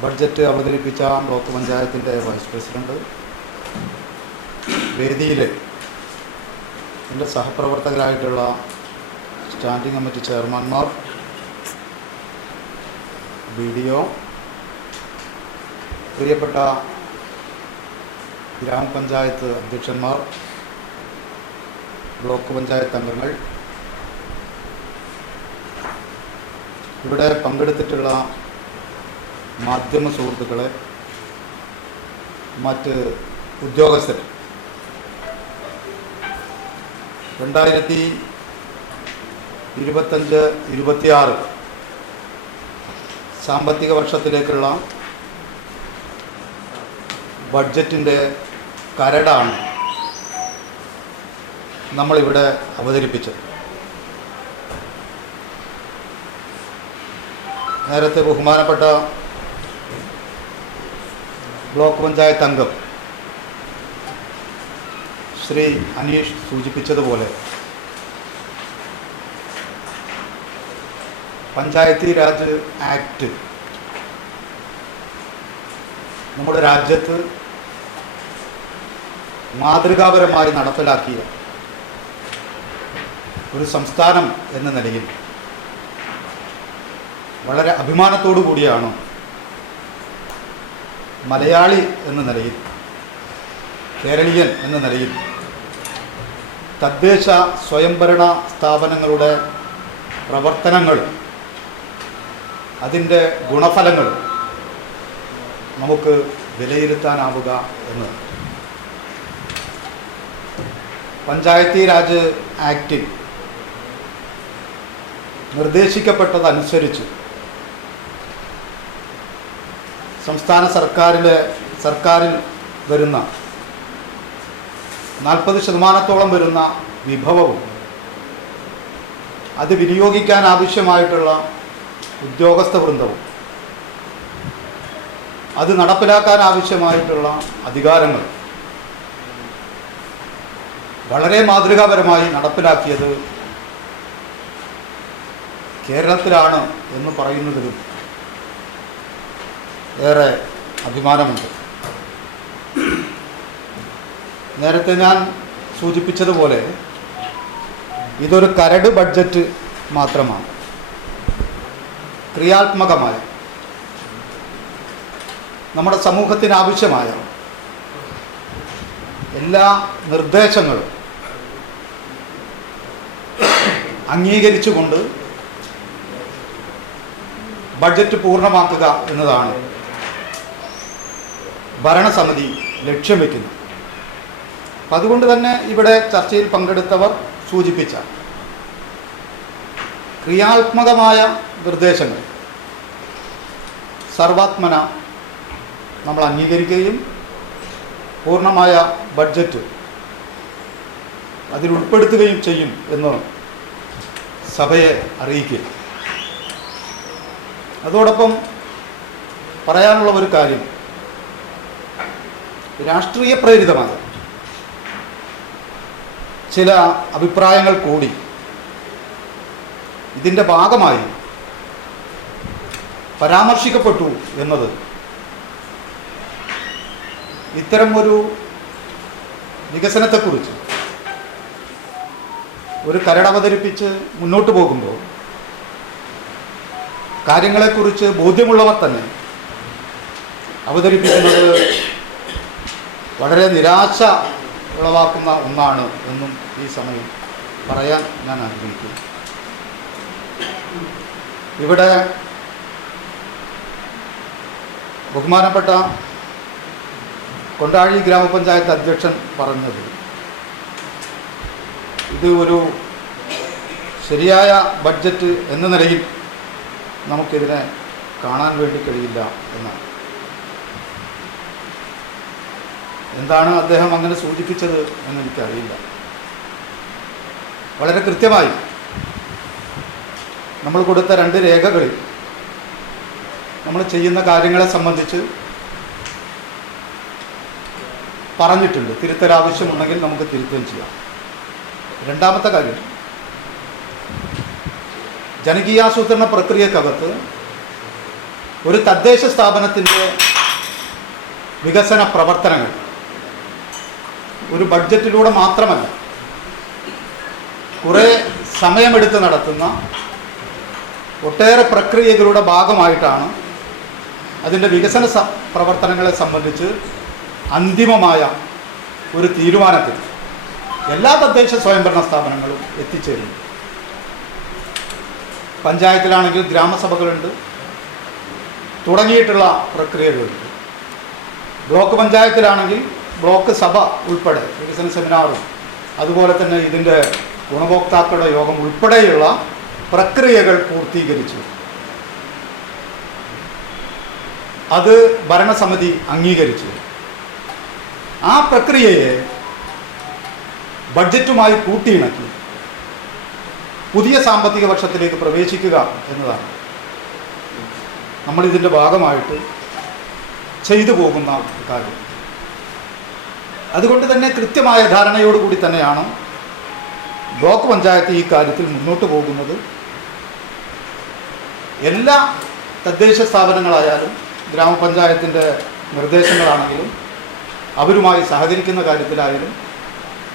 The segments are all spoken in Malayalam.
ബഡ്ജറ്റ് അവതരിപ്പിച്ച ബ്ലോക്ക് പഞ്ചായത്തിന്റെ വൈസ് പ്രസിഡന്റ്. വേദിയിൽ എന്റെ സഹപ്രവർത്തകരായിട്ടുള്ള സ്റ്റാൻഡിംഗ് കമ്മിറ്റി ചെയർമാൻമാർ ബി ഡി ഒ പ്രിയപ്പെട്ട ഗ്രാമപഞ്ചായത്ത് അധ്യക്ഷന്മാർ ബ്ലോക്ക് പഞ്ചായത്ത് അംഗങ്ങൾ. ഇവിടെ പങ്കെടുത്തിട്ടുള്ള മാധ്യമ സുഹൃത്തുക്കളെ മറ്റ് ഉദ്യോഗസ്ഥർ. രണ്ടായിരത്തി ഇരുപത്തഞ്ച് ഇരുപത്തിയാറ് സാമ്പത്തിക വർഷത്തിലേക്കുള്ള ബഡ്ജറ്റിന്റെ കരടാണ് നമ്മളിവിടെ അവതരിപ്പിച്ചത്. നേരത്തെ ബഹുമാനപ്പെട്ട ബ്ലോക്ക് പഞ്ചായത്ത് അംഗം ശ്രീ അനീഷ് സൂചിപ്പിച്ചതുപോലെ പഞ്ചായത്തി രാജ് ആക്ട് നമ്മുടെ രാജ്യത്ത് മാതൃകാപരമായി നടപ്പിലാക്കിയ ഒരു സംസ്ഥാനം എന്ന നിലയിൽ വളരെ അഭിമാനത്തോടു കൂടിയാണ് മലയാളി എന്ന നിലയിൽ കേരളീയൻ എന്ന നിലയിൽ തദ്ദേശ സ്വയംഭരണ സ്ഥാപനങ്ങളുടെ പ്രവർത്തനങ്ങൾ അതിന്റെ ഗുണഫലങ്ങൾ നമുക്ക് വിലയിരുത്താനാവുക എന്ന്. പഞ്ചായത്തി രാജ് ആക്ടിൽ നിർദ്ദേശിക്കപ്പെട്ടതനുസരിച്ച് സംസ്ഥാന സർക്കാരിലെ സർക്കാരിൽ വരുന്ന നാൽപ്പത് ശതമാനത്തോളം വരുന്ന വിഭവവും അത് വിനിയോഗിക്കാൻ ആവശ്യമായിട്ടുള്ള ഉദ്യോഗസ്ഥ വൃന്ദവും. അത് നടപ്പിലാക്കാൻ ആവശ്യമായിട്ടുള്ള അധികാരങ്ങൾ വളരെ മാതൃകാപരമായി നടപ്പിലാക്കിയത് കേരളത്തിലാണ് എന്ന് പറയുന്നതിലും ഏറെ അഭിമാനമുണ്ട്. നേരത്തെ ഞാൻ സൂചിപ്പിച്ചതുപോലെ ഇതൊരു കരട് ബഡ്ജറ്റ് മാത്രമാണ്. ക്രിയാത്മകമായ നമ്മുടെ സമൂഹത്തിന് ആവശ്യമായ എല്ലാ നിർദ്ദേശങ്ങളും അംഗീകരിച്ചുകൊണ്ട് ബഡ്ജറ്റ് പൂർണമാക്കുക എന്നതാണ് ഭരണസമിതി ലക്ഷ്യം വയ്ക്കുന്നു അപ്പം അതുകൊണ്ട് തന്നെ ഇവിടെ ചർച്ചയിൽ പങ്കെടുത്തവർ സൂചിപ്പിച്ച ക്രിയാത്മകമായ നിർദ്ദേശങ്ങൾ സർവാത്മന നമ്മൾ അംഗീകരിക്കുകയും പൂർണമായ ബഡ്ജറ്റ് അതിൽ ഉൾപ്പെടുത്തുകയും ചെയ്യും എന്ന് സഭയെ അറിയിക്കുക. അതോടൊപ്പം പറയാനുള്ള ഒരു കാര്യം. രാഷ്ട്രീയ പ്രേരിതമായ ചില അഭിപ്രായങ്ങൾ കൂടി. ഇതിന്റെ ഭാഗമായി പരാമർശിക്കപ്പെട്ടു എന്നത് ഇത്തരം ഒരു വികസനത്തെക്കുറിച്ച് ഒരു കരടവതരിപ്പിച്ച് മുന്നോട്ട് പോകുമ്പോൾ കാര്യങ്ങളെക്കുറിച്ച് ബോധ്യമുള്ളവർ തന്നെ അവതരിപ്പിക്കുന്നത് വളരെ നിരാശ ഉളവാക്കുന്ന ഒന്നാണ് എന്നും ഈ സമയം പറയാൻ ഞാൻ ആഗ്രഹിക്കുന്നു. ഇവിടെ ബഹുമാനപ്പെട്ട കൊണ്ടാഴി ഗ്രാമപഞ്ചായത്ത് അധ്യക്ഷൻ പറഞ്ഞത് ഇത് ഒരു ശരിയായ ബഡ്ജറ്റ് എന്ന നിലയിൽ നമുക്കിതിനെ കാണാൻ വേണ്ടി കഴിയില്ല എന്നാണ്. എന്താണ് അദ്ദേഹം അങ്ങനെ സൂചിപ്പിച്ചത് എന്ന് എനിക്കറിയില്ല. വളരെ കൃത്യമായി നമ്മൾ കൊടുത്ത രണ്ട് രേഖകളിൽ നമ്മൾ ചെയ്യുന്ന കാര്യങ്ങളെ സംബന്ധിച്ച് പറഞ്ഞിട്ടുണ്ട്. തിരുത്തൽ ആവശ്യമുണ്ടെങ്കിൽ നമുക്ക് തിരുത്തൽ ചെയ്യാം. രണ്ടാമത്തെ കാര്യം ജനകീയാസൂത്രണ പ്രക്രിയക്കകത്ത് ഒരു തദ്ദേശ സ്ഥാപനത്തിന്റെ വികസന പ്രവർത്തനങ്ങൾ ഒരു ബഡ്ജറ്റിലൂടെ മാത്രമല്ല. കുറേ സമയമെടുത്ത് നടത്തുന്ന ഒട്ടേറെ പ്രക്രിയകളുടെ ഭാഗമായിട്ടാണ് അതിന്റെ വികസന പ്രവർത്തനങ്ങളെ സംബന്ധിച്ച് അന്തിമമായ ഒരു തീരുമാനത്തിൽ എല്ലാ തദ്ദേശ സ്വയംഭരണ സ്ഥാപനങ്ങളും എത്തിച്ചേരുന്നു. പഞ്ചായത്തിലാണെങ്കിൽ ഗ്രാമസഭകളുണ്ട് തുടങ്ങിയിട്ടുള്ള പ്രക്രിയകളുണ്ട്. ബ്ലോക്ക് പഞ്ചായത്തിലാണെങ്കിൽ ബ്ലോക്ക് സഭ ഉൾപ്പെടെ വികസന സെമിനാറും അതുപോലെ തന്നെ ഇതിന്റെ ഗുണഭോക്താക്കളുടെ യോഗം ഉൾപ്പെടെയുള്ള പ്രക്രിയകൾ പൂർത്തീകരിച്ചു. അത് ഭരണസമിതി അംഗീകരിച്ചു. ആ പ്രക്രിയയെ ബഡ്ജറ്റുമായി കൂട്ടിയിണക്കി. പുതിയ സാമ്പത്തിക വർഷത്തിലേക്ക് പ്രവേശിക്കുക എന്നതാണ്. നമ്മളിതിന്റെ ഭാഗമായിട്ട് ചെയ്തു പോകുന്ന കാര്യം. അതുകൊണ്ട് തന്നെ കൃത്യമായ ധാരണയോടുകൂടി തന്നെയാണ് ബ്ലോക്ക് പഞ്ചായത്ത് ഈ കാര്യത്തിൽ മുന്നോട്ട് പോകുന്നത്. എല്ലാ തദ്ദേശ സ്ഥാപനങ്ങളായാലും ഗ്രാമപഞ്ചായത്തിന്റെ നിർദ്ദേശങ്ങളാണെങ്കിലും അവരുമായി സഹകരിക്കുന്ന കാര്യത്തിലായാലും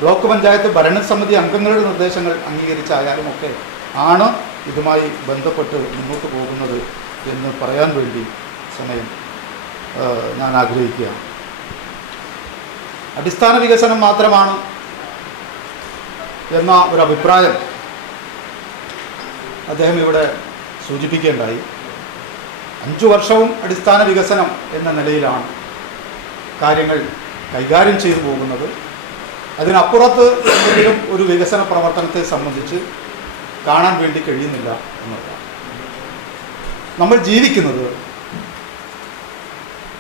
ബ്ലോക്ക് പഞ്ചായത്ത് ഭരണസമിതി അംഗങ്ങളുടെ നിർദ്ദേശങ്ങൾ അംഗീകരിച്ചായാലും ഒക്കെ ആണ് ഇതുമായി ബന്ധപ്പെട്ട് മുന്നോട്ട് പോകുന്നത് എന്ന് പറയാൻ വേണ്ടി സമയം ഞാൻ ആഗ്രഹിക്കുകയാണ്. അടിസ്ഥാന വികസനം മാത്രമാണ് എന്ന ഒരു അഭിപ്രായം അദ്ദേഹം ഇവിടെ സൂചിപ്പിക്കേണ്ടായി. അഞ്ചു വർഷവും അടിസ്ഥാന വികസനം എന്ന നിലയിലാണ് കാര്യങ്ങൾ കൈകാര്യം ചെയ്തു പോകുന്നത്. അതിനപ്പുറത്ത് എന്തെങ്കിലും ഒരു വികസന പ്രവർത്തനത്തെ സംബന്ധിച്ച് കാണാൻ വേണ്ടി കഴിയുന്നില്ല എന്നുള്ളതാണ്. നമ്മൾ ജീവിക്കുന്നത്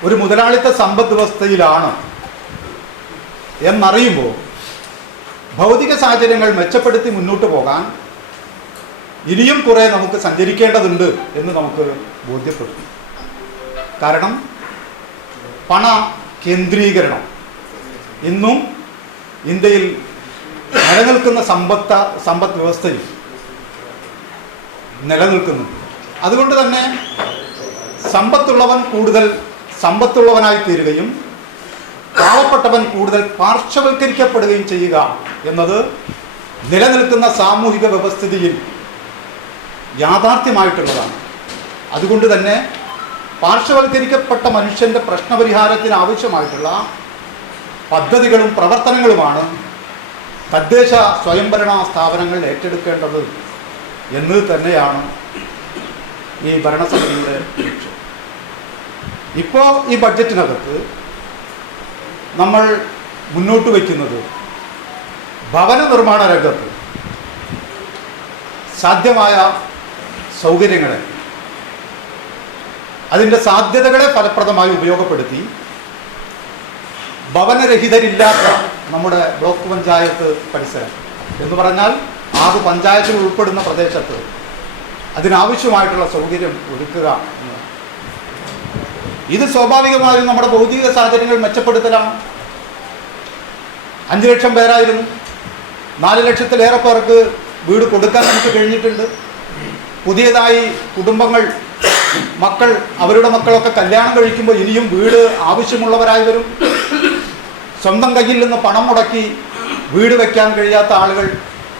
ഒരു മുതലാളിത്ത സമ്പദ് വ്യവസ്ഥയിലാണ് എന്നറിയുമ്പോൾ ഭൗതിക സാഹചര്യങ്ങൾ മെച്ചപ്പെടുത്തി മുന്നോട്ട് പോകാൻ ഇനിയും കുറേ നമുക്ക് സഞ്ചരിക്കേണ്ടതുണ്ട് എന്ന് നമുക്ക് ബോധ്യപ്പെടുത്തി കാരണം പണ കേന്ദ്രീകരണം. ഇന്നും ഇന്ത്യയിൽ നിലനിൽക്കുന്ന സമ്പത്ത സമ്പദ് വ്യവസ്ഥയിൽ നിലനിൽക്കുന്നു. അതുകൊണ്ട് തന്നെ സമ്പത്തുള്ളവൻ കൂടുതൽ സമ്പത്തുള്ളവനായി തീരുകയും പാവപ്പെട്ടവൻ കൂടുതൽ പാർശ്വവൽക്കരിക്കപ്പെടുകയും ചെയ്യുക എന്നത് നിലനിൽക്കുന്ന സാമൂഹിക വ്യവസ്ഥിതിയിൽ യാഥാർത്ഥ്യമായിട്ടുള്ളതാണ്. അതുകൊണ്ട് തന്നെ പാർശ്വവൽക്കരിക്കപ്പെട്ട മനുഷ്യന്റെ പ്രശ്നപരിഹാരത്തിന് ആവശ്യമായിട്ടുള്ള പദ്ധതികളും പ്രവർത്തനങ്ങളുമാണ് തദ്ദേശ സ്വയംഭരണ സ്ഥാപനങ്ങൾ ഏറ്റെടുക്കേണ്ടത് എന്ന് തന്നെയാണ് ഈ ഭരണസമിതിയുടെ ലക്ഷ്യം. ഇപ്പോൾ ഈ ബഡ്ജറ്റിനകത്ത് നമ്മൾ മുന്നോട്ട് വയ്ക്കുന്നത് ഭവന നിർമ്മാണ രംഗത്ത് സാധ്യമായ സൗകര്യങ്ങളെ അതിന്റെ സാധ്യതകളെ ഫലപ്രദമായി ഉപയോഗപ്പെടുത്തി ഭവനരഹിതരില്ലാത്ത നമ്മുടെ ബ്ലോക്ക് പഞ്ചായത്ത് പരിസരം എന്ന് പറഞ്ഞാൽ ആറ് പഞ്ചായത്തിൽ ഉൾപ്പെടുന്ന പ്രദേശത്ത് അതിനാവശ്യമായിട്ടുള്ള സൗകര്യം ഒരുക്കുക ഇത് സ്വാഭാവികമായും നമ്മുടെ ഭൗതിക സാഹചര്യങ്ങൾ മെച്ചപ്പെടുത്തലാണ്. അഞ്ച് ലക്ഷം പേരായിരുന്നു നാല് ലക്ഷത്തിലേറെ പേർക്ക് വീട് കൊടുക്കാൻ നമുക്ക് കഴിഞ്ഞിട്ടുണ്ട്. പുതിയതായി കുടുംബങ്ങൾ മക്കൾ അവരുടെ മക്കളൊക്കെ കല്യാണം കഴിക്കുമ്പോൾ ഇനിയും വീട് ആവശ്യമുള്ളവരായി വരും. സ്വന്തം കയ്യിൽ നിന്ന് പണം മുടക്കി വീട് വയ്ക്കാൻ കഴിയാത്ത ആളുകൾ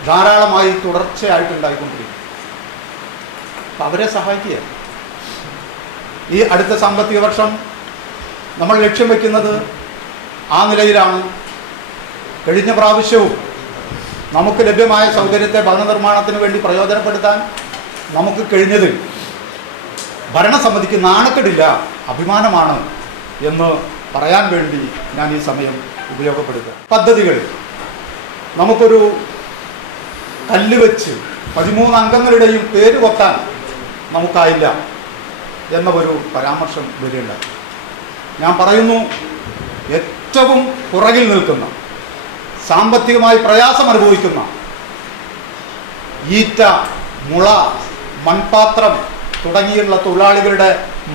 ധാരാളമായി തുടർച്ചയായിട്ടുണ്ടായിക്കൊണ്ടിരിക്കും അവരെ സഹായിക്കുക ഈ അടുത്ത സാമ്പത്തിക വർഷം നമ്മൾ ലക്ഷ്യം വയ്ക്കുന്നത് ആ നിലയിലാണ്. കഴിഞ്ഞ പ്രാവശ്യവും നമുക്ക് ലഭ്യമായ സൗകര്യത്തെ ഭവന നിർമ്മാണത്തിന് വേണ്ടി പ്രയോജനപ്പെടുത്താൻ നമുക്ക് കഴിഞ്ഞതിൽ ഭരണസമിതിക്ക് നാണക്കെടില്ല അഭിമാനമാണ് എന്ന് പറയാൻ വേണ്ടി ഞാൻ ഈ സമയം ഉപയോഗപ്പെടുത്തുക. പദ്ധതികൾ. നമുക്കൊരു കല്ല് വെച്ച് പതിമൂന്ന് അംഗങ്ങളുടെയും പേര് കൊത്താൻ നമുക്കായില്ല. എന്ന ഒരു പരാമർശം വരികയുണ്ടായി. ഞാൻ പറയുന്നു ഏറ്റവും പുറകിൽ നിൽക്കുന്ന സാമ്പത്തികമായി പ്രയാസം അനുഭവിക്കുന്ന ഈറ്റ മുള മൺപാത്രം തുടങ്ങിയുള്ള തൊഴിലാളികളുടെ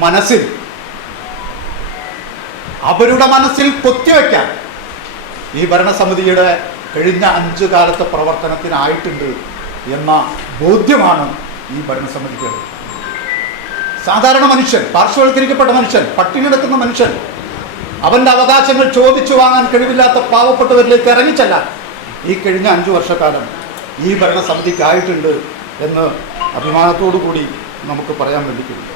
മനസ്സിൽ അവരുടെ മനസ്സിൽ കൊത്തിവെക്കാൻ ഈ ഭരണസമിതിയുടെ കഴിഞ്ഞ അഞ്ചു കാലത്തെ പ്രവർത്തനത്തിനായിട്ടുണ്ട് എന്ന ബോധ്യമാണ് ഈ ഭരണസമിതിക്കുള്ളത് സാധാരണ മനുഷ്യൻ പാർശ്വവൽക്കരിക്കപ്പെട്ട മനുഷ്യൻ പട്ടിണി കിടക്കുന്ന മനുഷ്യൻ അവന്റെ അവകാശങ്ങൾ ചോദിച്ചു വാങ്ങാൻ കഴിവില്ലാത്ത പാവപ്പെട്ടവരിലേക്ക് ഇറങ്ങിച്ചല്ല ഈ കഴിഞ്ഞ അഞ്ചു വർഷക്കാലം ഈ ഭരണസമിതിക്കായിട്ടുണ്ട് എന്ന് അഭിമാനത്തോടു കൂടി നമുക്ക് പറയാൻ വേണ്ടിയിട്ടുണ്ട്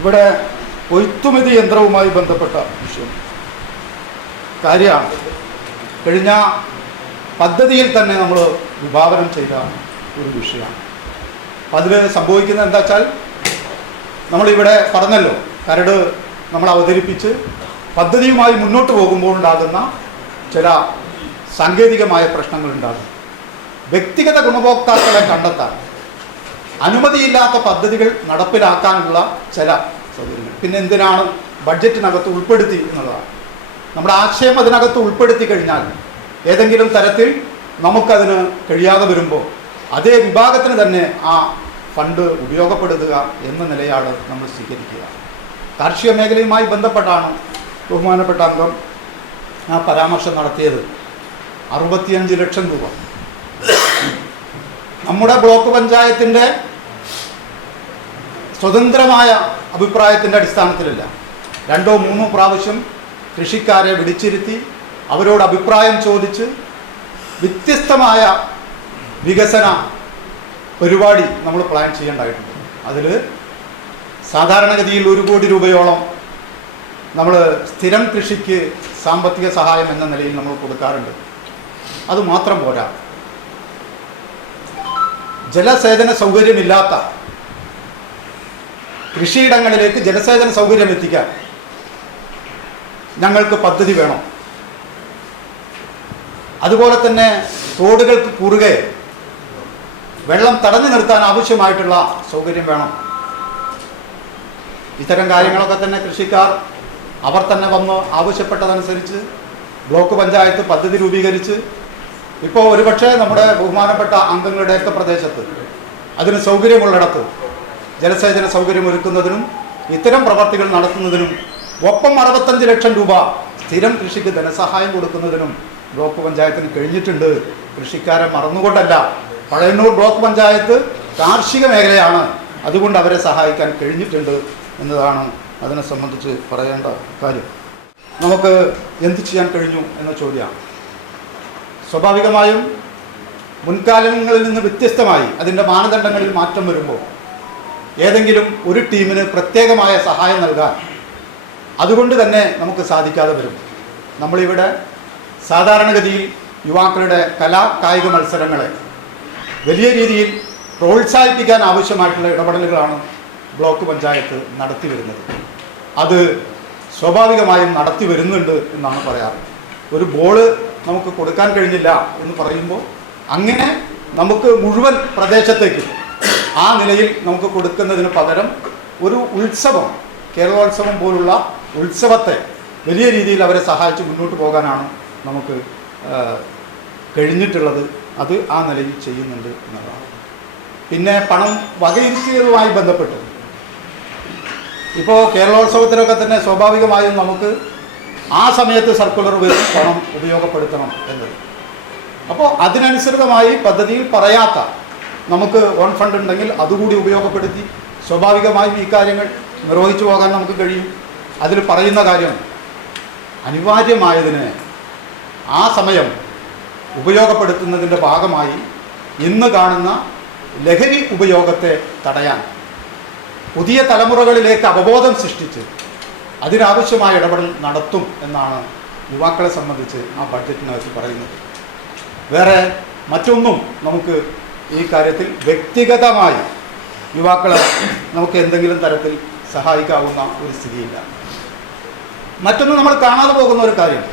ഇവിടെ കൊയ്ത്തുമതി യന്ത്രവുമായി ബന്ധപ്പെട്ട വിഷയം. കാര്യമാണ് കഴിഞ്ഞ പദ്ധതിയിൽ തന്നെ നമ്മൾ വിഭാവനം ചെയ്ത ഒരു വിഷയമാണ്. അതിൽ സംഭവിക്കുന്നത് എന്താ വെച്ചാൽ നമ്മളിവിടെ പറഞ്ഞല്ലോ കരട് നമ്മൾ അവതരിപ്പിച്ച് പദ്ധതിയുമായി മുന്നോട്ട് പോകുമ്പോൾ ഉണ്ടാകുന്ന ചില സാങ്കേതികമായ പ്രശ്നങ്ങളുണ്ടാകും. വ്യക്തിഗത ഗുണഭോക്താക്കളെ കണ്ടെത്താൻ അനുമതിയില്ലാത്ത പദ്ധതികൾ നടപ്പിലാക്കാനുള്ള ചില സൗകര്യങ്ങൾ. പിന്നെ എന്തിനാണ് ബഡ്ജറ്റിനകത്ത് ഉൾപ്പെടുത്തി എന്നുള്ളതാണ്. നമ്മുടെ ആശയം അതിനകത്ത് ഉൾപ്പെടുത്തി കഴിഞ്ഞാൽ ഏതെങ്കിലും തരത്തിൽ നമുക്കതിന് കഴിയാതെ വരുമ്പോൾ അതേ വിഭാഗത്തിന് തന്നെ ആ ഫണ്ട് ഉപയോഗപ്പെടുത്തുക എന്ന നിലയാണ് നമ്മൾ സ്വീകരിക്കുക. കാർഷിക മേഖലയുമായി ബന്ധപ്പെട്ടാണ് ബഹുമാനപ്പെട്ട അംഗം ആ പരാമർശം നടത്തിയത്. അറുപത്തിയഞ്ച് ലക്ഷം രൂപ. നമ്മുടെ ബ്ലോക്ക് പഞ്ചായത്തിന്റെ സ്വതന്ത്രമായ അഭിപ്രായത്തിന്റെ അടിസ്ഥാനത്തിലല്ല. രണ്ടോ മൂന്നോ പ്രാവശ്യം കൃഷിക്കാരെ വിളിച്ചിരുത്തി അവരോട് അഭിപ്രായം ചോദിച്ച് വ്യത്യസ്തമായ വികസന പരിപാടി നമ്മൾ പ്ലാൻ ചെയ്യേണ്ടതായിട്ടുണ്ട്. അതിൽ സാധാരണഗതിയിൽ ഒരു കോടി രൂപയോളം നമ്മൾ സ്ഥിരം കൃഷിക്ക് സാമ്പത്തിക സഹായം എന്ന നിലയിൽ നമ്മൾ കൊടുക്കാറുണ്ട്. അത് മാത്രം പോരാ. ജലസേചന സൗകര്യമില്ലാത്ത കൃഷിയിടങ്ങളിലേക്ക് ജലസേചന സൗകര്യം എത്തിക്കാൻ ഞങ്ങൾക്ക് പദ്ധതി വേണം. അതുപോലെ തന്നെ തോടുകൾക്ക് കുറുകെ വെള്ളം തടഞ്ഞു നിർത്താൻ ആവശ്യമായിട്ടുള്ള സൗകര്യം വേണം. ഇത്തരം കാര്യങ്ങളൊക്കെ തന്നെ കൃഷിക്കാർ അവർ തന്നെ വന്ന് ആവശ്യപ്പെട്ടതനുസരിച്ച് ബ്ലോക്ക് പഞ്ചായത്ത് പദ്ധതി രൂപീകരിച്ച് ഇപ്പോൾ ഒരുപക്ഷെ നമ്മുടെ ബഹുമാനപ്പെട്ട അംഗങ്ങളുടെയൊക്കെ പ്രദേശത്ത് അതിന് സൗകര്യമുള്ളിടത്ത് ജലസേചന സൗകര്യം ഒരുക്കുന്നതിനും ഇത്തരം പ്രവർത്തികൾ നടത്തുന്നതിനും ഒപ്പം അറുപത്തഞ്ച് ലക്ഷം രൂപ സ്ഥിരം കൃഷിക്ക് ധനസഹായം കൊടുക്കുന്നതിനും ബ്ലോക്ക് പഞ്ചായത്തിന് കഴിഞ്ഞിട്ടുണ്ട്. കൃഷിക്കാരെ മറന്നുകൊണ്ടല്ല പഴയന്നൂർ ബ്ലോക്ക് പഞ്ചായത്ത് കാർഷിക മേഖലയാണ് അതുകൊണ്ട് അവരെ സഹായിക്കാൻ കഴിഞ്ഞിട്ടുണ്ട് എന്നതാണ് അതിനെ സംബന്ധിച്ച് പറയേണ്ട കാര്യം. നമുക്ക് എന്ത് ചെയ്യാൻ കഴിഞ്ഞു എന്ന ചോദ്യമാണ്. സ്വാഭാവികമായും മുൻകാലങ്ങളിൽ നിന്ന് വ്യത്യസ്തമായി അതിന്റെ മാനദണ്ഡങ്ങളിൽ മാറ്റം വരുമ്പോൾ ഏതെങ്കിലും ഒരു ടീമിന് പ്രത്യേകമായ സഹായം നൽകാൻ അതുകൊണ്ട് തന്നെ നമുക്ക് സാധിക്കാതെ വരും. നമ്മളിവിടെ സാധാരണഗതിയിൽ യുവാക്കളുടെ കലാ കായിക മത്സരങ്ങളെ വലിയ രീതിയിൽ പ്രോത്സാഹിപ്പിക്കാൻ ആവശ്യമായിട്ടുള്ള ഇടപെടലുകളാണ് ബ്ലോക്ക് പഞ്ചായത്ത് നടത്തി വരുന്നത്. അത് സ്വാഭാവികമായും നടത്തി വരുന്നുണ്ട് എന്നാണ് പറയാറ്. ഒരു ബോൾ നമുക്ക് കൊടുക്കാൻ കഴിഞ്ഞില്ല എന്ന് പറയുമ്പോൾ അങ്ങനെ നമുക്ക് മുഴുവൻ പ്രദേശത്തേക്ക് ആ നിലയിൽ നമുക്ക് കൊടുക്കുന്നതിന് പകരം ഒരു ഉത്സവം കേരളോത്സവം പോലുള്ള ഉത്സവത്തെ വലിയ രീതിയിൽ അവരെ സഹായിച്ച് മുന്നോട്ട് പോകാനാണ് നമുക്ക് കഴിഞ്ഞിട്ടുള്ളത്. അത് ആ നിലയിൽ ചെയ്യുന്നുണ്ട് എന്നുള്ളതാണ്. പിന്നെ പണം വകയിരുത്തിയതുമായി ബന്ധപ്പെട്ട്. ഇപ്പോൾ കേരളോത്സവത്തിനൊക്കെ തന്നെ സ്വാഭാവികമായും നമുക്ക് ആ സമയത്ത് സർക്കുലർ വരും പണം ഉപയോഗപ്പെടുത്തണം എന്നത്. അപ്പോൾ അതിനനുസൃതമായി പദ്ധതിയിൽ പറയാത്ത നമുക്ക് ഓൺ ഫണ്ട് ഉണ്ടെങ്കിൽ അതുകൂടി ഉപയോഗപ്പെടുത്തി സ്വാഭാവികമായും ഈ കാര്യങ്ങൾ നിർവഹിച്ചു പോകാൻ നമുക്ക് കഴിയും. അതിൽ പറയുന്ന കാര്യം അനിവാര്യമായതിന് ആ സമയം ഉപയോഗപ്പെടുത്തുന്നതിന്റെ ഭാഗമായി ഇന്ന് കാണുന്ന ലഹരി ഉപയോഗത്തെ തടയാൻ പുതിയ തലമുറകളിലേക്ക് അവബോധം സൃഷ്ടിച്ച് അതിനാവശ്യമായ ഇടപെടൽ നടത്തും എന്നാണ് യുവാക്കളെ സംബന്ധിച്ച് ആ ബഡ്ജറ്റിനകത്ത് പറയുന്നത്. വേറെ മറ്റൊന്നും നമുക്ക് ഈ കാര്യത്തിൽ വ്യക്തിഗതമായി യുവാക്കളെ നമുക്ക് എന്തെങ്കിലും തരത്തിൽ സഹായിക്കാവുന്ന ഒരു സ്ഥിതിയില്ല. മറ്റൊന്ന് നമ്മൾ കാണാതെ പോകുന്ന ഒരു കാര്യം.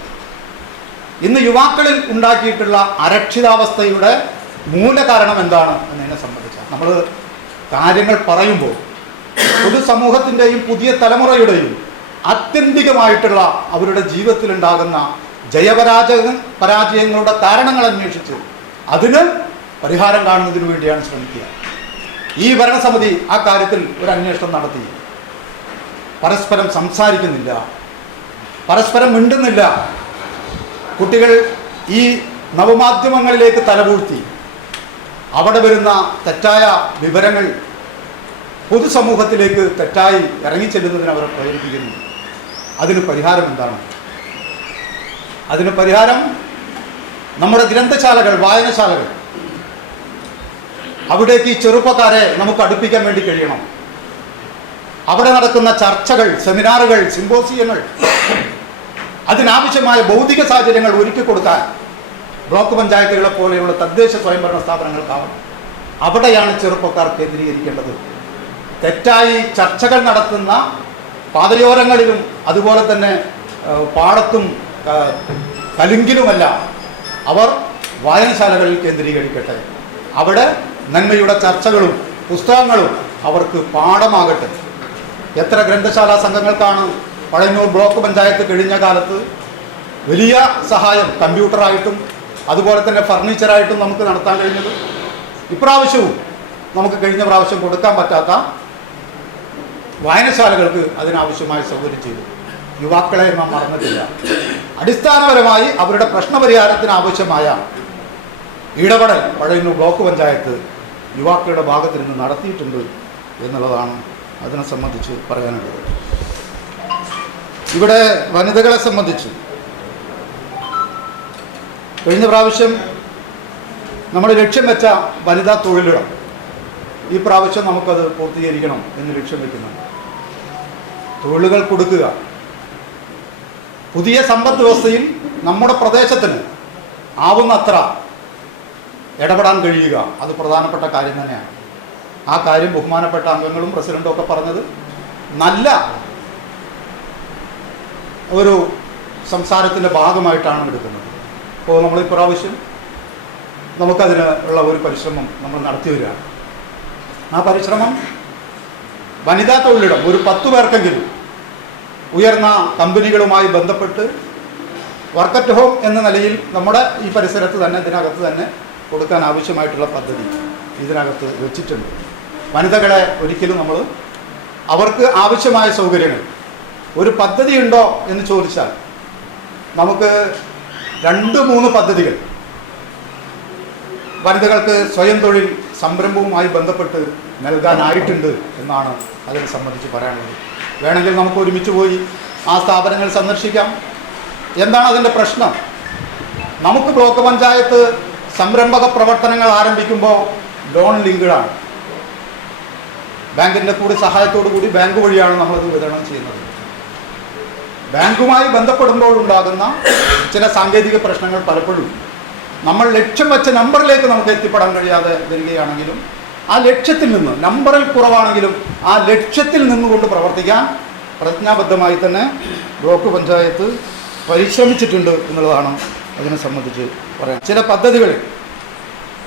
ഇന്ന് യുവാക്കളിൽ ഉണ്ടാക്കിയിട്ടുള്ള അരക്ഷിതാവസ്ഥയുടെ മൂലകാരണം എന്താണ് എന്നതിനെ സംബന്ധിച്ച് നമ്മൾ കാര്യങ്ങൾ പറയുമ്പോൾ പൊതുസമൂഹത്തിന്റെയും പുതിയ തലമുറയുടെയും ആത്യന്തികമായിട്ടുള്ള അവരുടെ ജീവിതത്തിലുണ്ടാകുന്ന ജയപരാജ പരാജയങ്ങളുടെ കാരണങ്ങൾ അന്വേഷിച്ച് അതിന് പരിഹാരം കാണുന്നതിന് വേണ്ടിയാണ് ശ്രമിക്കുക. ഈ ഭരണസമിതി ആ കാര്യത്തിൽ ഒരു അന്വേഷണം നടത്തി. പരസ്പരം സംസാരിക്കുന്നില്ല. പരസ്പരം മിണ്ടുന്നില്ല. കുട്ടികൾ ഈ നവമാധ്യമങ്ങളിലേക്ക് തലപൂഴ്ത്തി അവിടെ വരുന്ന തെറ്റായ വിവരങ്ങൾ പൊതുസമൂഹത്തിലേക്ക് തെറ്റായി ഇറങ്ങിച്ചെല്ലുന്നതിന് അവരെ പ്രേരിപ്പിക്കുന്നു. അതിന് പരിഹാരം എന്താണ്? അതിന് പരിഹാരം നമ്മുടെ ഗ്രന്ഥശാലകൾ വായനശാലകൾ. അവിടേക്ക് ഈ ചെറുപ്പക്കാരെ നമുക്ക് അടുപ്പിക്കാൻ വേണ്ടി കഴിയണം. അവിടെ നടക്കുന്ന ചർച്ചകൾ സെമിനാറുകൾ സിമ്പോസിയങ്ങൾ അതിനാവശ്യമായ ഭൗതിക സാഹചര്യങ്ങൾ ഒരുക്കി കൊടുക്കാൻ ബ്ലോക്ക് പഞ്ചായത്തുകളെ പോലെയുള്ള തദ്ദേശ സ്വയംഭരണ സ്ഥാപനങ്ങൾക്കാവണം അവിടെയാണ് ചെറുപ്പക്കാർ കേന്ദ്രീകരിക്കേണ്ടത്. തെറ്റായി ചർച്ചകൾ നടത്തുന്ന പാതയോരങ്ങളിലും അതുപോലെ തന്നെ പാടത്തും കലുങ്കിലുമല്ല അവർ വായനശാലകളിൽ കേന്ദ്രീകരിക്കട്ടെ. അവിടെ നന്മയുടെ ചർച്ചകളും പുസ്തകങ്ങളും അവർക്ക് പാഠമാകട്ടെ. എത്ര ഗ്രന്ഥശാലാ സംഘങ്ങൾക്കാണ് പഴയന്നൂർ ബ്ലോക്ക് പഞ്ചായത്ത് കഴിഞ്ഞ കാലത്ത് വലിയ സഹായം കമ്പ്യൂട്ടറായിട്ടും അതുപോലെ തന്നെ ഫർണിച്ചറായിട്ടും നമുക്ക് നടത്താൻ കഴിഞ്ഞത്. ഇപ്രാവശ്യവും നമുക്ക് കഴിഞ്ഞ പ്രാവശ്യം കൊടുക്കാൻ പറ്റാത്ത വായനശാലകൾക്ക് അതിനാവശ്യമായ സൗകര്യം ചെയ്തു. യുവാക്കളെ നാം മറന്നിട്ടില്ല. അടിസ്ഥാനപരമായി അവരുടെ പ്രശ്നപരിഹാരത്തിന് ആവശ്യമായ ഇടപെടൽ പഴയന്നൂർ ബ്ലോക്ക് പഞ്ചായത്ത് യുവാക്കളുടെ ഭാഗത്ത് നിന്ന് നടത്തിയിട്ടുണ്ട് എന്നുള്ളതാണ് അതിനെ സംബന്ധിച്ച് പറയാനുള്ളത്. ഇവിടെ വനിതകളെ സംബന്ധിച്ച് കഴിഞ്ഞ പ്രാവശ്യം നമ്മൾ ലക്ഷ്യം വെച്ച വനിതാ തൊഴിലിടം ഈ പ്രാവശ്യം നമുക്കത് പൂർത്തീകരിക്കണം എന്ന് ലക്ഷ്യം വെക്കുന്നുണ്ട് തൊഴിലുകൾ കൊടുക്കുക. പുതിയ സമ്പദ് വ്യവസ്ഥയിൽ നമ്മുടെ പ്രദേശത്തിന് ആവുന്നത്ര ഇടപെടാൻ കഴിയുക. അത് പ്രധാനപ്പെട്ട കാര്യം തന്നെയാണ്. ആ കാര്യം ബഹുമാനപ്പെട്ട അംഗങ്ങളും പ്രസിഡന്റും ഒക്കെ പറഞ്ഞത് നല്ല ഒരു സംസാരത്തിന്റെ ഭാഗമായിട്ടാണ് എടുക്കുന്നത്. അപ്പോൾ നമ്മൾ ഇപ്രാവശ്യം നമുക്കതിന് ഉള്ള ഒരു പരിശ്രമം നമ്മൾ നടത്തി വരികയാണ്. ആ പരിശ്രമം വനിതാ തൊഴിലിടം ഒരു പത്തു പേർക്കെങ്കിലും ഉയർന്ന കമ്പനികളുമായി ബന്ധപ്പെട്ട് വർക്ക് അറ്റ് ഹോം എന്ന നിലയിൽ നമ്മുടെ ഈ പരിസരത്ത് തന്നെ ഇതിനകത്ത് തന്നെ കൊടുക്കാൻ ആവശ്യമായിട്ടുള്ള പദ്ധതി ഇതിനകത്ത് വെച്ചിട്ടുണ്ട്. വനിതകളെ ഒരിക്കലും നമ്മൾ അവർക്ക് ആവശ്യമായ സൗകര്യങ്ങൾ ഒരു പദ്ധതി ഉണ്ടോ എന്ന് ചോദിച്ചാൽ നമുക്ക് രണ്ട് മൂന്ന് പദ്ധതികൾ. വനിതകൾക്ക് സ്വയം തൊഴിൽ സംരംഭവുമായി ബന്ധപ്പെട്ട് നൽകാനായിട്ടുണ്ട് എന്നാണ് അതിനെ സംബന്ധിച്ച് പറയാനുള്ളത്. വേണമെങ്കിൽ നമുക്ക് ഒരുമിച്ച് പോയി ആ സ്ഥാപനങ്ങൾ സന്ദർശിക്കാം. എന്താണ് അതിന്റെ പ്രശ്നം? നമുക്ക് ബ്ലോക്ക് പഞ്ചായത്ത് സംരംഭക പ്രവർത്തനങ്ങൾ ആരംഭിക്കുമ്പോൾ ലോൺ ലിങ്ക്ഡാണ്. ബാങ്കിന്റെ കൂടി സഹായത്തോടു കൂടി ബാങ്ക് വഴിയാണ് നമ്മളത് വിതരണം ചെയ്യുന്നത്. ബാങ്കുമായി ബന്ധപ്പെടുമ്പോൾ ഉണ്ടാകുന്ന ചില സാങ്കേതിക പ്രശ്നങ്ങൾ പലപ്പോഴും നമ്മൾ ലക്ഷ്യം വെച്ച നമ്പറിലേക്ക് നമുക്ക് എത്തിപ്പെടാൻ കഴിയാതെ വരികയാണെങ്കിലും ആ ലക്ഷ്യത്തിൽ നിന്ന് നമ്പറിൽ കുറവാണെങ്കിലും ആ ലക്ഷ്യത്തിൽ നിന്നുകൊണ്ട് പ്രവർത്തിക്കാൻ പ്രതിജ്ഞാബദ്ധമായി തന്നെ ബ്ലോക്ക് പഞ്ചായത്ത് പരിശ്രമിച്ചിട്ടുണ്ട് എന്നുള്ളതാണ് അതിനെ സംബന്ധിച്ച് പറയാൻ ചില പദ്ധതികളിൽ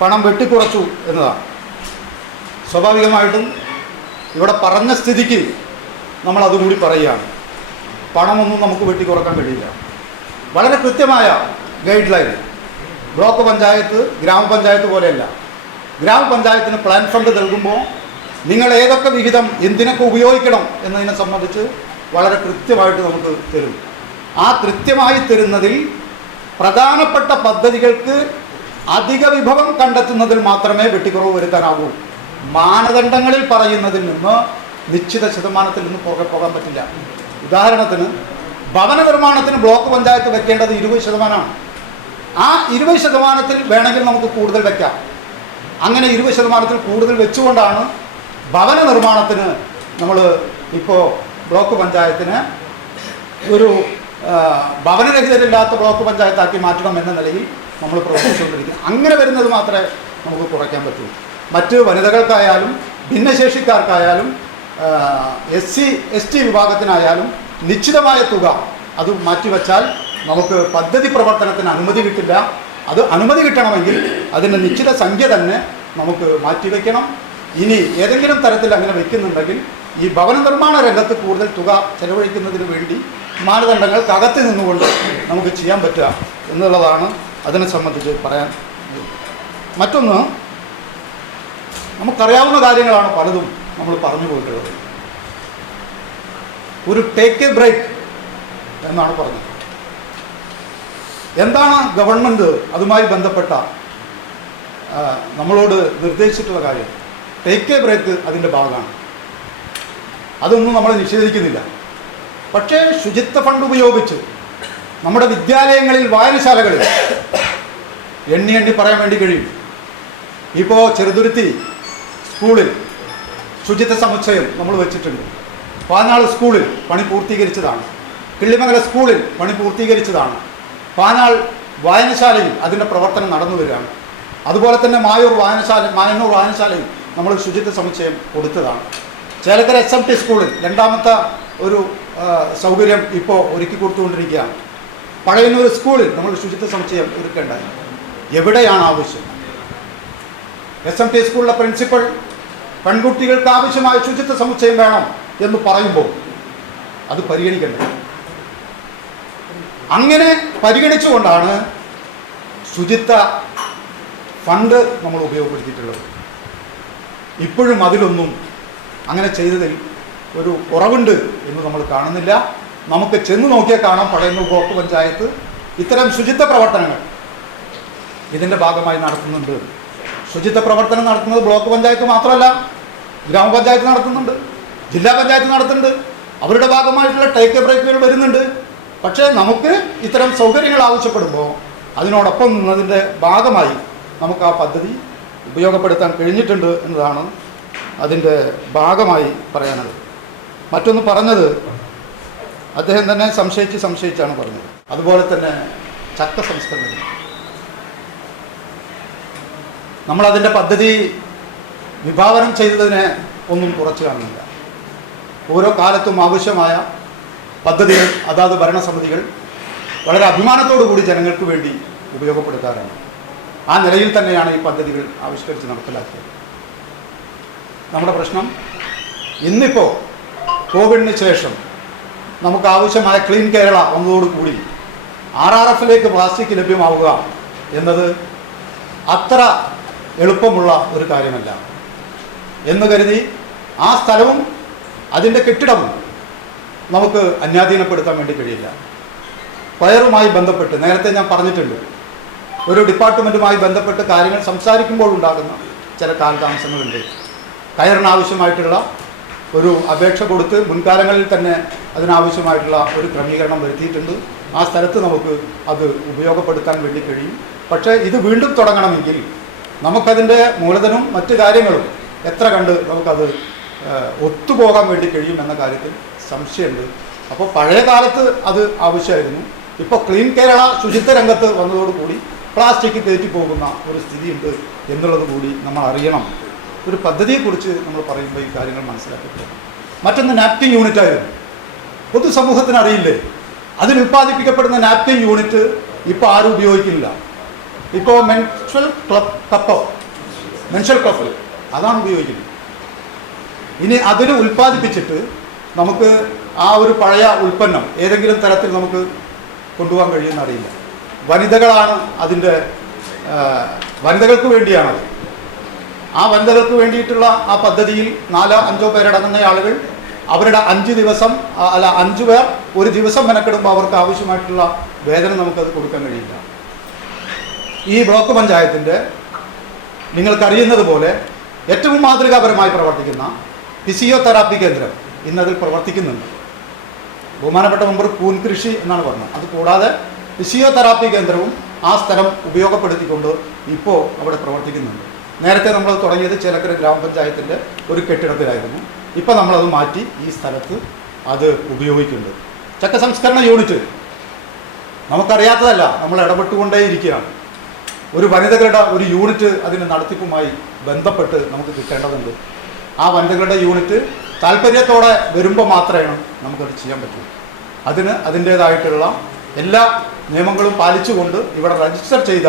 പണം വെട്ടിക്കുറച്ചു എന്നതാണ്. സ്വാഭാവികമായിട്ടും ഇവിടെ പറഞ്ഞ സ്ഥിതിക്ക് നമ്മൾ അതുകൂടി പറയുകയാണ്. പണമൊന്നും നമുക്ക് വെട്ടി കുറയ്ക്കാൻ കഴിയില്ല. വളരെ കൃത്യമായ ഗൈഡ് ലൈൻ ബ്ലോക്ക് പഞ്ചായത്ത് ഗ്രാമപഞ്ചായത്ത് പോലെയല്ല. ഗ്രാമപഞ്ചായത്തിന് പ്ലാൻ ഫണ്ട് നൽകുമ്പോൾ നിങ്ങൾ ഏതൊക്കെ വിഹിതം എന്തിനൊക്കെ ഉപയോഗിക്കണം എന്നതിനെ സംബന്ധിച്ച് വളരെ കൃത്യമായിട്ട് നമുക്ക് തരും. ആ കൃത്യമായി തരുന്നതിൽ പ്രധാനപ്പെട്ട പദ്ധതികൾക്ക് അധിക വിഭവം കണ്ടെത്തുന്നതിൽ മാത്രമേ വെട്ടിക്കുറവ് വരുത്താനാവൂ. മാനദണ്ഡങ്ങളിൽ പറയുന്നതിൽ നിന്ന് നിശ്ചിത ശതമാനത്തിൽ നിന്ന് പുറകെ പോകാൻ പറ്റില്ല. ഉദാഹരണത്തിന് ഭവന നിർമ്മാണത്തിന് ബ്ലോക്ക് പഞ്ചായത്ത് വെക്കേണ്ടത് ഇരുപത് ശതമാനമാണ്. ആ ഇരുപത് ശതമാനത്തിൽ വേണമെങ്കിൽ നമുക്ക് കൂടുതൽ വെക്കാം. അങ്ങനെ ഇരുപത് ശതമാനത്തിൽ കൂടുതൽ വെച്ചുകൊണ്ടാണ് ഭവന നിർമ്മാണത്തിന് നമ്മൾ ഇപ്പോൾ ബ്ലോക്ക് പഞ്ചായത്തിന് ഒരു ഭവനരഹിതരില്ലാത്ത ബ്ലോക്ക് പഞ്ചായത്താക്കി മാറ്റണം എന്ന നിലയിൽ നമ്മൾ പ്രവർത്തിച്ചുകൊണ്ടിരിക്കുന്നത് അങ്ങനെ വരുന്നത് മാത്രമേ നമുക്ക് കുറയ്ക്കാൻ പറ്റൂ. മറ്റ് വനിതകൾക്കായാലും ഭിന്നശേഷിക്കാർക്കായാലും എസ് സി എസ് ടി വിഭാഗത്തിനായാലും നിശ്ചിതമായ തുക അത് മാറ്റിവെച്ചാൽ നമുക്ക് പദ്ധതി പ്രവർത്തനത്തിന് അനുമതി കിട്ടില്ല. അത് അനുമതി കിട്ടണമെങ്കിൽ അതിന്റെ നിശ്ചിത സംഖ്യ തന്നെ നമുക്ക് മാറ്റിവെക്കണം. ഇനി ഏതെങ്കിലും തരത്തിൽ അങ്ങനെ വെക്കുന്നുണ്ടെങ്കിൽ ഈ ഭവന നിർമ്മാണ രംഗത്ത് കൂടുതൽ തുക ചെലവഴിക്കുന്നതിന് വേണ്ടി മാനദണ്ഡങ്ങൾക്കകത്ത് നിന്നുകൊണ്ട് നമുക്ക് ചെയ്യാൻ പറ്റുക എന്നുള്ളതാണ് അതിനെ സംബന്ധിച്ച് പറയാൻ മറ്റൊന്ന് നമുക്കറിയാവുന്ന കാര്യങ്ങളാണ് പലതും നമ്മൾ പറഞ്ഞു പോയിട്ടുള്ളത് ഒരു ടേക്ക് എ ബ്രേക്ക് എന്നാണ് പറഞ്ഞത്. എന്താണ് ഗവൺമെന്റ് അതുമായി ബന്ധപ്പെട്ട നമ്മളോട് നിർദ്ദേശിച്ചിട്ടുള്ള കാര്യം? ടേക്ക് എ ബ്രേക്ക് അതിന്റെ ഭാഗമാണ്. അതൊന്നും നമ്മൾ നിഷേധിക്കുന്നില്ല. പക്ഷേ ശുചിത്വ ഫണ്ട് ഉപയോഗിച്ച് നമ്മുടെ വിദ്യാലയങ്ങളിൽ വായനശാലകളിൽ എണ്ണി എണ്ണി പറയാൻ വേണ്ടി കഴിയും. ഇപ്പോൾ ചെറുതുരുത്തി സ്കൂളിൽ ശുചിത്വ സമുച്ചയം നമ്മൾ വെച്ചിട്ടുണ്ട്. പാനാൾ സ്കൂളിൽ പണി പൂർത്തീകരിച്ചതാണ്. കിള്ളിമംഗല സ്കൂളിൽ പണി പൂർത്തീകരിച്ചതാണ്. പാനാൾ വായനശാലയിൽ അതിന്റെ പ്രവർത്തനം നടന്നു വരികയാണ്. അതുപോലെ തന്നെ മായൂർ വായനശാല മായന്നൂർ വായനശാലയിൽ നമ്മൾ ശുചിത്വ സമുച്ചയം കൊടുത്തതാണ്. ചേലക്കര എസ് എം ടി സ്കൂളിൽ രണ്ടാമത്തെ ഒരു സൗകര്യം ഇപ്പോൾ ഒരുക്കി കൊടുത്തുകൊണ്ടിരിക്കുകയാണ്. പഴയന്നൂർ സ്കൂളിൽ നമ്മൾ ശുചിത്വ സമുച്ചയം ഒരുക്കേണ്ടത് എവിടെയാണ് ആവശ്യം? എസ് എം ടി സ്കൂളിലെ പ്രിൻസിപ്പൽ പെൺകുട്ടികൾക്ക് ആവശ്യമായ ശുചിത്വ സമുച്ചയം വേണം. എന്ന് പറയുമ്പോൾ അത് പരിഗണിക്കണ്ടേ. അങ്ങനെ പരിഗണിച്ചുകൊണ്ടാണ് ശുചിത്വ ഫണ്ട് നമ്മൾ ഉപയോഗപ്പെടുത്തിയിട്ടുള്ളത്. ഇപ്പോഴും അതിലൊന്നും അങ്ങനെ ചെയ്തതിൽ ഒരു കുറവുണ്ട് എന്ന് നമ്മൾ കാണുന്നില്ല. നമുക്ക് ചെന്ന് നോക്കിയാൽ കാണാം പഴയന്നൂർ ബ്ലോക്ക് പഞ്ചായത്ത് ഇത്തരം ശുചിത്വ പ്രവർത്തനങ്ങൾ ഇതിന്റെ ഭാഗമായി നടത്തുന്നുണ്ട്. ശുചിത്വ പ്രവർത്തനം നടത്തുന്നത് ബ്ലോക്ക് പഞ്ചായത്ത് മാത്രമല്ല ഗ്രാമപഞ്ചായത്ത് നടത്തുന്നുണ്ട്. ജില്ലാ പഞ്ചായത്ത് നടത്തുന്നുണ്ട്. അവരുടെ ഭാഗമായിട്ടുള്ള ടേക്ക് ബ്രേക്കുകൾ വരുന്നുണ്ട്. പക്ഷേ നമുക്ക് ഇത്തരം സൗകര്യങ്ങൾ ആവശ്യപ്പെടുമ്പോൾ അതിനോടൊപ്പം നിന്നതിന്റെ ഭാഗമായി നമുക്ക് ആ പദ്ധതി ഉപയോഗപ്പെടുത്താൻ കഴിഞ്ഞിട്ടുണ്ട് എന്നതാണ് അതിന്റെ ഭാഗമായി പറയാനുള്ളത്. മറ്റൊന്ന് പറഞ്ഞത് അദ്ദേഹം തന്നെ സംശയിച്ച് സംശയിച്ചാണ് പറഞ്ഞത്. അതുപോലെ തന്നെ ചക്ക സംസ്കരണം നമ്മളതിന്റെ പദ്ധതി വിഭാവനം ചെയ്തതിനെ ഒന്നും കുറച്ച് കാണുന്നില്ല. ഓരോ കാലത്തും ആവശ്യമായ പദ്ധതികൾ അതാത് ഭരണസമിതികൾ വളരെ അഭിമാനത്തോടു കൂടി ജനങ്ങൾക്ക് വേണ്ടി ഉപയോഗപ്പെടുത്താറുണ്ട്. ആ നിലയിൽ തന്നെയാണ് ഈ പദ്ധതികൾ ആവിഷ്കരിച്ച് നടപ്പിലാക്കിയത്. നമ്മുടെ പ്രശ്നം ഇന്നിപ്പോൾ കോവിഡിന് ശേഷം നമുക്ക് ആവശ്യമായ ക്ലീൻ കേരള വന്നതോടുകൂടി ആർ ആർ എഫിലേക്ക് പ്ലാസ്റ്റിക് ലഭ്യമാവുക എന്നത് അത്ര എളുപ്പമുള്ള ഒരു കാര്യമല്ല. എന്ന് കരുതി ആ സ്ഥലവും അതിന്റെ കെട്ടിടം നമുക്ക് അന്യാധീനപ്പെടുത്താൻ വേണ്ടി കഴിയില്ല. ഫയറുമായി ബന്ധപ്പെട്ട് നേരത്തെ ഞാൻ പറഞ്ഞിട്ടുണ്ട് ഒരു ഡിപ്പാർട്ട്മെന്റുമായി ബന്ധപ്പെട്ട് കാര്യങ്ങൾ സംസാരിക്കുമ്പോൾ ഉണ്ടാകുന്ന ചില കാലതാമസങ്ങളുണ്ട്. കയറിനാവശ്യമായിട്ടുള്ള ഒരു അപേക്ഷ കൊടുത്ത് മുൻകാലങ്ങളിൽ തന്നെ അതിനാവശ്യമായിട്ടുള്ള ഒരു ക്രമീകരണം വരുത്തിയിട്ടുണ്ട്. ആ സ്ഥലത്ത് നമുക്ക് അത് ഉപയോഗപ്പെടുത്താൻ വേണ്ടി കഴിയും. പക്ഷേ ഇത് വീണ്ടും തുടങ്ങണമെങ്കിൽ നമുക്കതിന്റെ മൂലധനവും മറ്റു കാര്യങ്ങളും എത്ര കണ്ട് നമുക്കത് ഒത്തുപോകാൻ വേണ്ടി കഴിയും എന്ന കാര്യത്തിൽ സംശയമുണ്ട്. അപ്പോൾ പഴയ കാലത്ത് അത് ആവശ്യമായിരുന്നു. ഇപ്പോൾ ക്ലീൻ കേരള ശുചിത്വ രംഗത്ത് വന്നതോടുകൂടി പ്ലാസ്റ്റിക് പോകുന്ന ഒരു സ്ഥിതിയുണ്ട് എന്നുള്ളത് കൂടി നമ്മൾ അറിയണം. ഒരു പദ്ധതിയെക്കുറിച്ച് നമ്മൾ പറയുമ്പോൾ ഈ കാര്യങ്ങൾ മനസ്സിലാക്കിയിട്ടുണ്ട് മറ്റൊന്ന് നാപ്കിൻ യൂണിറ്റ് ആയിരുന്നു. പൊതുസമൂഹത്തിന് അറിയില്ലേ? അതിൽ ഉൽപ്പാദിപ്പിക്കപ്പെടുന്ന നാപ്കിൻ യൂണിറ്റ് ഇപ്പോൾ ആരും ഉപയോഗിക്കില്ല ഇപ്പോൾ menstrual club cup menstrual cup അതാണ് ഉപയോഗിക്കുന്നത്. ഇനി അതിൽ ഉൽപ്പാദിപ്പിച്ചിട്ട് നമുക്ക് ആ ഒരു പഴയ ഉൽപ്പന്നം ഏതെങ്കിലും തരത്തിൽ നമുക്ക് കൊണ്ടുപോകാൻ കഴിയുമെന്ന് അറിയില്ല. വനിതകളാണ് അതിന്റെ വനിതകൾക്ക് വേണ്ടിയാണത്. ആ വനിതകൾക്ക് വേണ്ടിയിട്ടുള്ള ആ പദ്ധതിയിൽ നാലോ അഞ്ചോ പേരടങ്ങുന്ന ആളുകൾ അവരുടെ അഞ്ച് ദിവസം അല്ല അഞ്ചു പേർ ഒരു ദിവസം മെനക്കെടുമ്പോൾ അവർക്ക് ആവശ്യമായിട്ടുള്ള വേതനം നമുക്കത് കൊടുക്കാൻ കഴിയില്ല. ഈ ബ്ലോക്ക് പഞ്ചായത്തിന്റെ നിങ്ങൾക്കറിയുന്നത് പോലെ ഏറ്റവും മാതൃകാപരമായി പ്രവർത്തിക്കുന്ന ഫിസിയോതെറാപ്പി കേന്ദ്രം ഇന്നതിൽ പ്രവർത്തിക്കുന്നുണ്ട്. ബഹുമാനപ്പെട്ട മെമ്പർ പൂൻകൃഷി എന്നാണ് പറഞ്ഞത്. അത് കൂടാതെ ഫിസിയോതെറാപ്പി കേന്ദ്രവും ആ സ്ഥലം ഉപയോഗപ്പെടുത്തിക്കൊണ്ട് ഇപ്പോൾ അവിടെ പ്രവർത്തിക്കുന്നുണ്ട്. നേരത്തെ നമ്മൾ തുടങ്ങിയത് ചിലക്കര ഗ്രാമപഞ്ചായത്തിന്റെ ഒരു കെട്ടിടത്തിലായിരുന്നു. ഇപ്പോൾ നമ്മളത് മാറ്റി ഈ സ്ഥലത്ത് അത് ഉപയോഗിക്കുന്നുണ്ട്. ചക്ക സംസ്കരണ യൂണിറ്റ്. നമുക്കറിയാത്തതല്ല നമ്മൾ ഇടപെട്ടുകൊണ്ടേയിരിക്കുകയാണ് ഒരു വനിതകളുടെ ഒരു യൂണിറ്റ് അതിന്റെ നടത്തിപ്പുമായി ബന്ധപ്പെട്ട് നമുക്ക് കിട്ടേണ്ടതുണ്ട്. ആ വണ്ടികളുടെ യൂണിറ്റ് താല്പര്യത്തോടെ വരുമ്പോൾ മാത്രമേ നമുക്കത് ചെയ്യാൻ പറ്റൂ. അതിന് അതിന്റേതായിട്ടുള്ള എല്ലാ നിയമങ്ങളും പാലിച്ചുകൊണ്ട് ഇവിടെ രജിസ്റ്റർ ചെയ്ത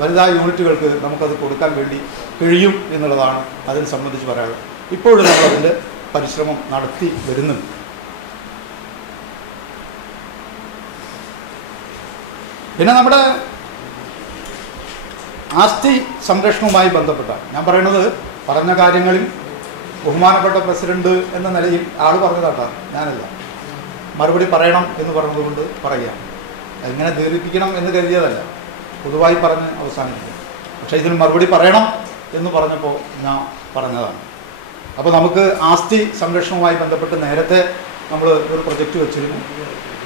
വനിതാ യൂണിറ്റുകൾക്ക് നമുക്കത് കൊടുക്കാൻ വേണ്ടി കഴിയും എന്നുള്ളതാണ് അതിനെ സംബന്ധിച്ച് പറയാനുള്ളത്. ഇപ്പോഴും നമ്മളതിന്റെ പരിശ്രമം നടത്തി വരുന്നുണ്ട്. പിന്നെ നമ്മുടെ ആസ്തി സംരക്ഷണവുമായി ബന്ധപ്പെട്ട ഞാൻ പറയുന്നത് പറഞ്ഞ കാര്യങ്ങളിൽ ബഹുമാനപ്പെട്ട പ്രസിഡന്റ് എന്ന നിലയിൽ ആൾ പറഞ്ഞതാട്ടാ ഞാനല്ല. മറുപടി പറയണം എന്ന് പറഞ്ഞതുകൊണ്ട് പറയുക എങ്ങനെ ദീർഘിപ്പിക്കണം എന്ന് കരുതിയതല്ല. പൊതുവായി പറഞ്ഞ് അവസാനിപ്പിക്കും. പക്ഷേ ഇതിന് മറുപടി പറയണം എന്ന് പറഞ്ഞപ്പോൾ ഞാൻ പറഞ്ഞതാണ്. അപ്പോൾ നമുക്ക് ആസ്തി സംരക്ഷണവുമായി ബന്ധപ്പെട്ട് നേരത്തെ നമ്മൾ ഒരു പ്രൊജക്റ്റ് വെച്ചിരുന്നു.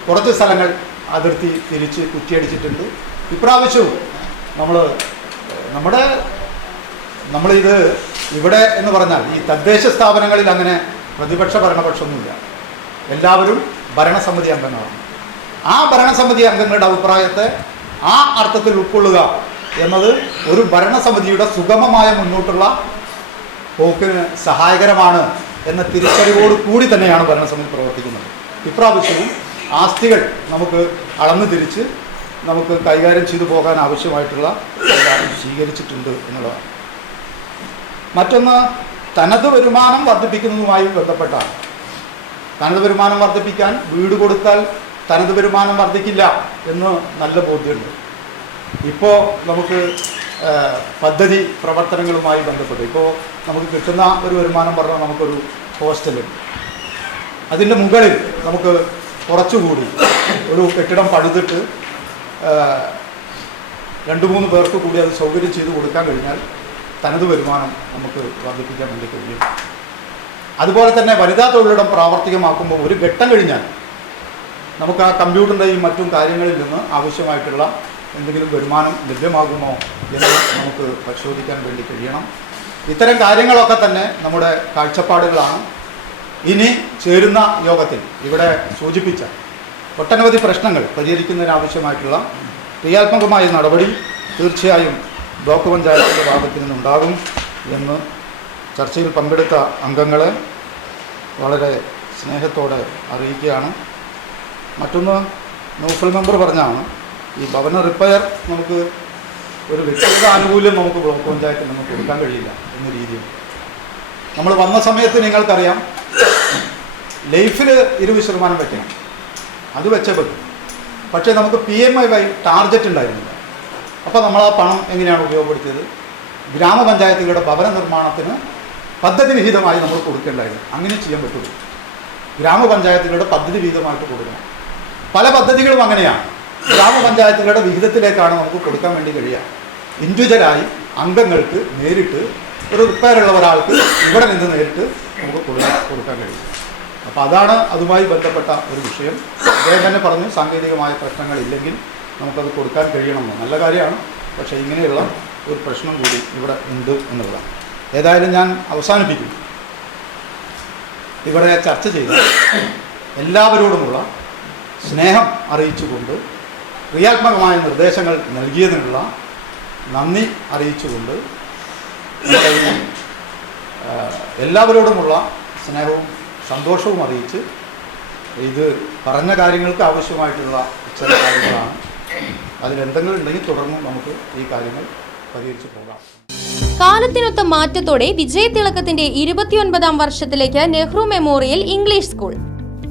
കുറച്ച് സ്ഥലങ്ങൾ അതിർത്തി തിരിച്ച് കുറ്റിയടിച്ചിട്ടുണ്ട്. ഇപ്രാവശ്യവും നമ്മൾ നമ്മുടെ നമ്മളിത് ഇവിടെ എന്ന് പറഞ്ഞാൽ ഈ തദ്ദേശ സ്ഥാപനങ്ങളിൽ അങ്ങനെ പ്രതിപക്ഷ ഭരണപക്ഷമൊന്നുമില്ല. എല്ലാവരും ഭരണസമിതി അംഗങ്ങളാണ്. ആ ഭരണസമിതി അംഗങ്ങളുടെ അഭിപ്രായത്തെ ആ അർത്ഥത്തിൽ ഉൾക്കൊള്ളുക എന്നത് ഒരു ഭരണസമിതിയുടെ സുഗമമായ മുന്നോട്ടുള്ള പോക്കിന് സഹായകരമാണ് എന്ന തിരിച്ചറിവോട് കൂടി തന്നെയാണ് ഭരണസമിതി പ്രവർത്തിക്കുന്നത്. ഇപ്രാവശ്യവും ആസ്തികൾ നമുക്ക് അളന്നു തിരിച്ച് നമുക്ക് കൈകാര്യം ചെയ്തു പോകാൻ ആവശ്യമായിട്ടുള്ള സ്വീകരിച്ചിട്ടുണ്ട് എന്നുള്ളതാണ്. മറ്റൊന്ന് തനത് വരുമാനം വർദ്ധിപ്പിക്കുന്നതുമായി ബന്ധപ്പെട്ടാണ്. തനത് വരുമാനം വർദ്ധിപ്പിക്കാൻ വീട് കൊടുത്താൽ തനത് വരുമാനം വർദ്ധിക്കില്ല എന്ന് നല്ല ബോധ്യമുണ്ട്. ഇപ്പോൾ നമുക്ക് പദ്ധതി പ്രവർത്തനങ്ങളുമായി ബന്ധപ്പെട്ട് ഇപ്പോൾ നമുക്ക് കിട്ടുന്ന ഒരു വരുമാനം പറഞ്ഞാൽ നമുക്കൊരു ഹോസ്റ്റലുണ്ട് അതിന്റെ മുകളിൽ നമുക്ക് കുറച്ചുകൂടി ഒരു കെട്ടിടം പണിതിട്ട് ആ, രണ്ട് മൂന്ന് പേർക്ക് കൂടി അത് സൗകര്യം ചെയ്ത് കൊടുക്കാൻ കഴിഞ്ഞാൽ തനത് വരുമാനം നമുക്ക് വർദ്ധിപ്പിക്കാൻ വേണ്ടി കഴിയും. അതുപോലെ തന്നെ വനിതാ തൊഴിലിടം പ്രാവർത്തികമാക്കുമ്പോൾ ഒരു ഘട്ടം കഴിഞ്ഞാൽ നമുക്ക് ആ കമ്പ്യൂട്ടറിന്റെയും മറ്റും കാര്യങ്ങളിൽ നിന്ന് ആവശ്യമായിട്ടുള്ള എന്തെങ്കിലും വരുമാനം ലഭ്യമാകുമോ എന്ന് നമുക്ക് പരിശോധിക്കാൻ വേണ്ടി കഴിയണം. ഇത്തരം കാര്യങ്ങളൊക്കെ തന്നെ നമ്മുടെ കാഴ്ചപ്പാടുകളാണ്. ഇനി ചേരുന്ന യോഗത്തിൽ ഇവിടെ സൂചിപ്പിച്ച ഒട്ടനവധി പ്രശ്നങ്ങൾ പരിഹരിക്കുന്നതിനാവശ്യമായിട്ടുള്ള ക്രിയാത്മകമായ നടപടി തീർച്ചയായും ബ്ലോക്ക് പഞ്ചായത്തിന്റെ ഭാഗത്തു നിന്നുണ്ടാകും എന്ന് ചർച്ചയിൽ പങ്കെടുത്ത അംഗങ്ങളെ വളരെ സ്നേഹത്തോടെ അറിയിക്കുകയാണ്. മറ്റൊന്ന് നൗഫൽ മെമ്പർ പറഞ്ഞാണ് ഈ ഭവന റിപ്പയർ നമുക്ക് ഒരു വ്യക്തിഗത ആനുകൂല്യം നമുക്ക് ബ്ലോക്ക് പഞ്ചായത്തിൽ നിന്ന് കൊടുക്കാൻ കഴിയില്ല എന്ന രീതിയിൽ. നമ്മൾ വന്ന സമയത്ത് നിങ്ങൾക്കറിയാം ലൈഫിൽ ഇരുപത് ശതമാനം വയ്ക്കണം അത് വെച്ചപ്പോൾ പക്ഷേ നമുക്ക് P M I Y target ഉണ്ടായിരുന്നില്ല. അപ്പോൾ നമ്മൾ ആ പണം എങ്ങനെയാണ് ഉപയോഗപ്പെടുത്തിയത്? ഗ്രാമപഞ്ചായത്തുകളുടെ ഭവന നിർമ്മാണത്തിന് പദ്ധതി വിഹിതമായി നമ്മൾ കൊടുക്കേണ്ടായിരുന്നു. അങ്ങനെ ചെയ്യാൻ പറ്റുള്ളൂ ഗ്രാമപഞ്ചായത്തുകളുടെ പദ്ധതി വിഹിതമായിട്ട് കൊടുക്കണം. പല പദ്ധതികളും അങ്ങനെയാണ്. ഗ്രാമപഞ്ചായത്തുകളുടെ വിഹിതത്തിലേക്കാണ് നമുക്ക് കൊടുക്കാൻ വേണ്ടി കഴിയുക. ഇൻഡിവിജ്വലായി അംഗങ്ങൾക്ക് നേരിട്ട് ഒരു റിപ്പയറുള്ള ഒരാൾക്ക് ഇവിടെ നിന്ന് നേരിട്ട് നമുക്ക് കൊടുക്കാൻ കൊടുക്കാൻ കഴിയും. അപ്പോൾ അതാണ് അതുമായി ബന്ധപ്പെട്ട ഒരു വിഷയം. അദ്ദേഹം തന്നെ പറഞ്ഞു സാങ്കേതികമായ പ്രശ്നങ്ങളില്ലെങ്കിൽ നമുക്കത് കൊടുക്കാൻ കഴിയണമെന്ന്? നല്ല കാര്യമാണ്. പക്ഷേ ഇങ്ങനെയുള്ള ഒരു പ്രശ്നം കൂടി ഇവിടെ ഉണ്ട് എന്നുള്ളതാണ്. ഏതായാലും ഞാൻ അവസാനിപ്പിക്കും ഇവിടെ ചർച്ച ചെയ്ത് എല്ലാവരോടുമുള്ള സ്നേഹം അറിയിച്ചുകൊണ്ട് ക്രിയാത്മകമായ നിർദ്ദേശങ്ങൾ നൽകിയതിനുള്ള നന്ദി അറിയിച്ചുകൊണ്ട് എല്ലാവരോടുമുള്ള സ്നേഹവും സന്തോഷവും അറിയിച്ച് ഇത് പറഞ്ഞ കാര്യങ്ങൾക്ക് ആവശ്യമായിട്ടുള്ള ചില കാര്യങ്ങളാണ്. അതിലെന്തെങ്കിലും തുടർന്നും നമുക്ക് ഈ കാര്യങ്ങൾ പരിഹരിച്ചു പോകാം. കാലത്തിനൊത്ത മാറ്റത്തോടെ വിജയത്തിളക്കത്തിന്റെ ഇരുപത്തിയൊൻപതാം വർഷത്തിലേക്ക് നെഹ്റു മെമ്മോറിയൽ ഇംഗ്ലീഷ് സ്കൂൾ.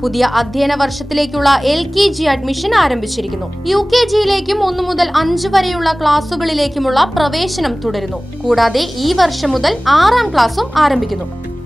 പുതിയ അധ്യയന വർഷത്തിലേക്കുള്ള എൽ കെ ജി അഡ്മിഷൻ ആരംഭിച്ചിരിക്കുന്നു. യു കെ ജിയിലേക്കും ഒന്നു മുതൽ അഞ്ച് വരെയുള്ള ക്ലാസുകളിലേക്കുമുള്ള പ്രവേശനം തുടരുന്നു. കൂടാതെ ഈ വർഷം മുതൽ ആറാം ക്ലാസും ആരംഭിക്കുന്നു.